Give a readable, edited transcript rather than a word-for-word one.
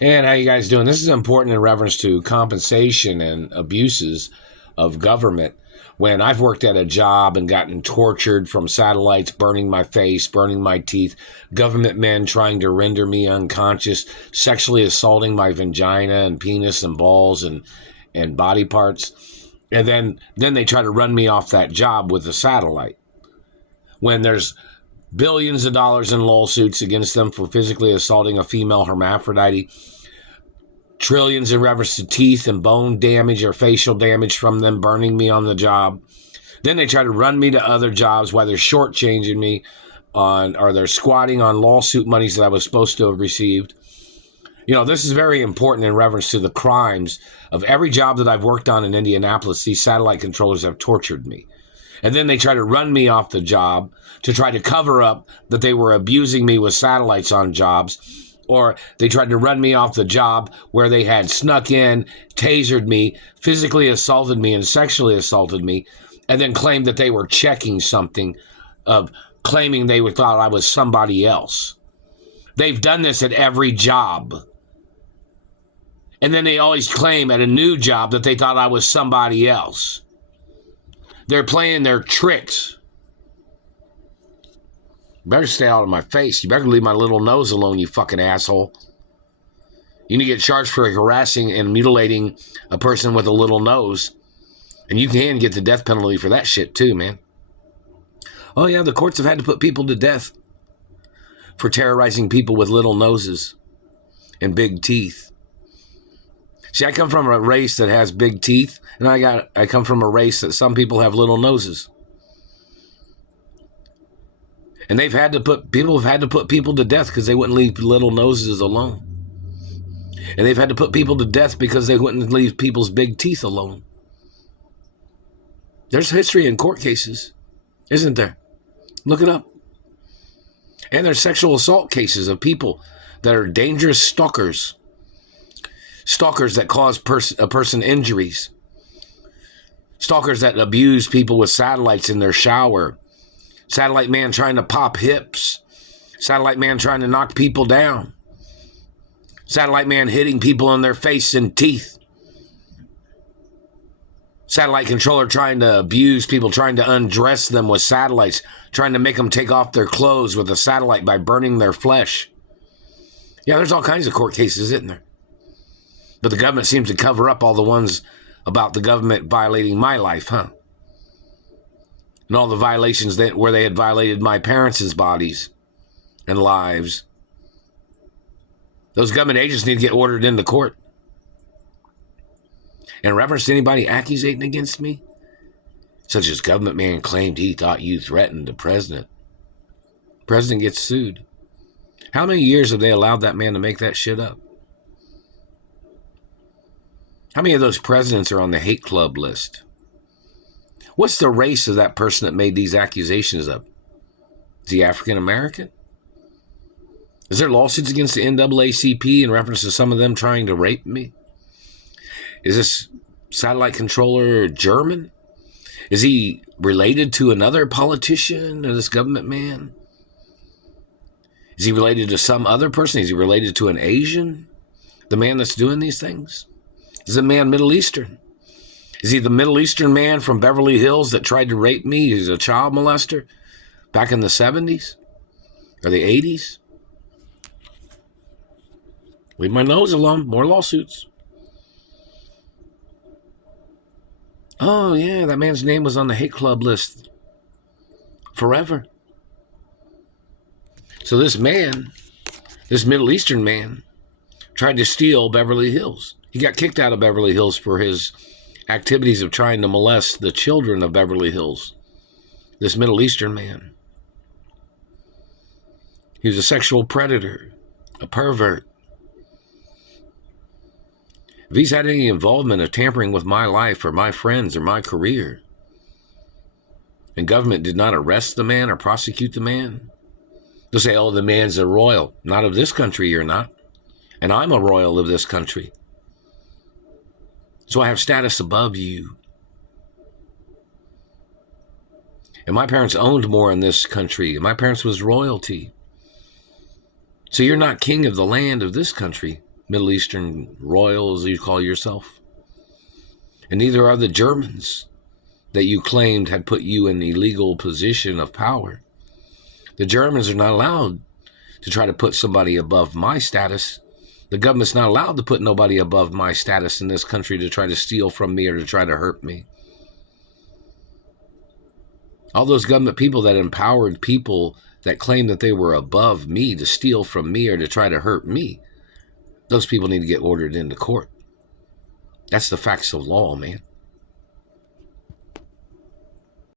And how you guys doing? This is important in reference to compensation and abuses of government. When I've worked at a job and gotten tortured from satellites burning my face, burning my teeth, government men trying to render me unconscious, sexually assaulting my vagina and penis and balls and body parts, and then they try to run me off that job with a satellite. When there's billions of dollars in lawsuits against them for physically assaulting a female hermaphrodite, trillions in reference to teeth and bone damage or facial damage from them burning me on the job. Then they try to run me to other jobs while they're shortchanging me on, or they're squatting on lawsuit monies that I was supposed to have received. You know, this is very important in reference to the crimes of every job that I've worked on in Indianapolis. These satellite controllers have tortured me. And then they try to run me off the job to try to cover up that they were abusing me with satellites on jobs. Or they tried to run me off the job where they had snuck in, tasered me, physically assaulted me, and sexually assaulted me, and then claimed that they were checking something, of claiming they thought I was somebody else. They've done this at every job. And then they always claim at a new job that they thought I was somebody else. They're playing their tricks. You better stay out of my face. You better leave my little nose alone, you fucking asshole. You need to get charged for harassing and mutilating a person with a little nose. And you can get the death penalty for that shit too, man. Oh yeah, the courts have had to put people to death for terrorizing people with little noses and big teeth. See, I come from a race that has big teeth, and I come from a race that some people have little noses. And people have had to put people to death because they wouldn't leave little noses alone. And they've had to put people to death because they wouldn't leave people's big teeth alone. There's history in court cases, isn't there? Look it up. And there's sexual assault cases of people that are dangerous stalkers. Stalkers that cause a person injuries. Stalkers that abuse people with satellites in their shower. Satellite man trying to pop hips. Satellite man trying to knock people down. Satellite man hitting people in their face and teeth. Satellite controller trying to abuse people, trying to undress them with satellites, trying to make them take off their clothes with a satellite by burning their flesh. Yeah, there's all kinds of court cases, isn't there? But the government seems to cover up all the ones about the government violating my life, huh? And all the violations where they had violated my parents' bodies and lives. Those government agents need to get ordered into court. In reference to anybody accusating against me, such as government man claimed he thought you threatened the president. President gets sued. How many years have they allowed that man to make that shit up? How many of those presidents are on the hate club list? What's the race of that person that made these accusations up? Is he African American? Is there lawsuits against the NAACP in reference to some of them trying to rape me? Is this satellite controller German? Is he related to another politician or this government man? Is he related to some other person? Is he related to an Asian? The man that's doing these things? Is the man Middle Eastern? Is he the Middle Eastern man from Beverly Hills that tried to rape me? He's a child molester back in the 70s or the 80s? Leave my nose alone. More lawsuits. Oh, yeah, that man's name was on the hate club list forever. So this man, this Middle Eastern man, tried to steal Beverly Hills. He got kicked out of Beverly Hills for his activities of trying to molest the children of Beverly Hills. This Middle Eastern man. He was a sexual predator, a pervert. If he's had any involvement of tampering with my life or my friends or my career, and government did not arrest the man or prosecute the man, they'll say, oh, the man's a royal. Not of this country, you're not. And I'm a royal of this country. So I have status above you. And my parents owned more in this country. And my parents was royalty. So you're not king of the land of this country. Middle Eastern royal, as you call yourself. And neither are the Germans that you claimed had put you in a legal position of power. The Germans are not allowed to try to put somebody above my status. The government's not allowed to put nobody above my status in this country to try to steal from me or to try to hurt me. All those government people that empowered people that claimed that they were above me to steal from me or to try to hurt me, those people need to get ordered into court. That's the facts of law, man.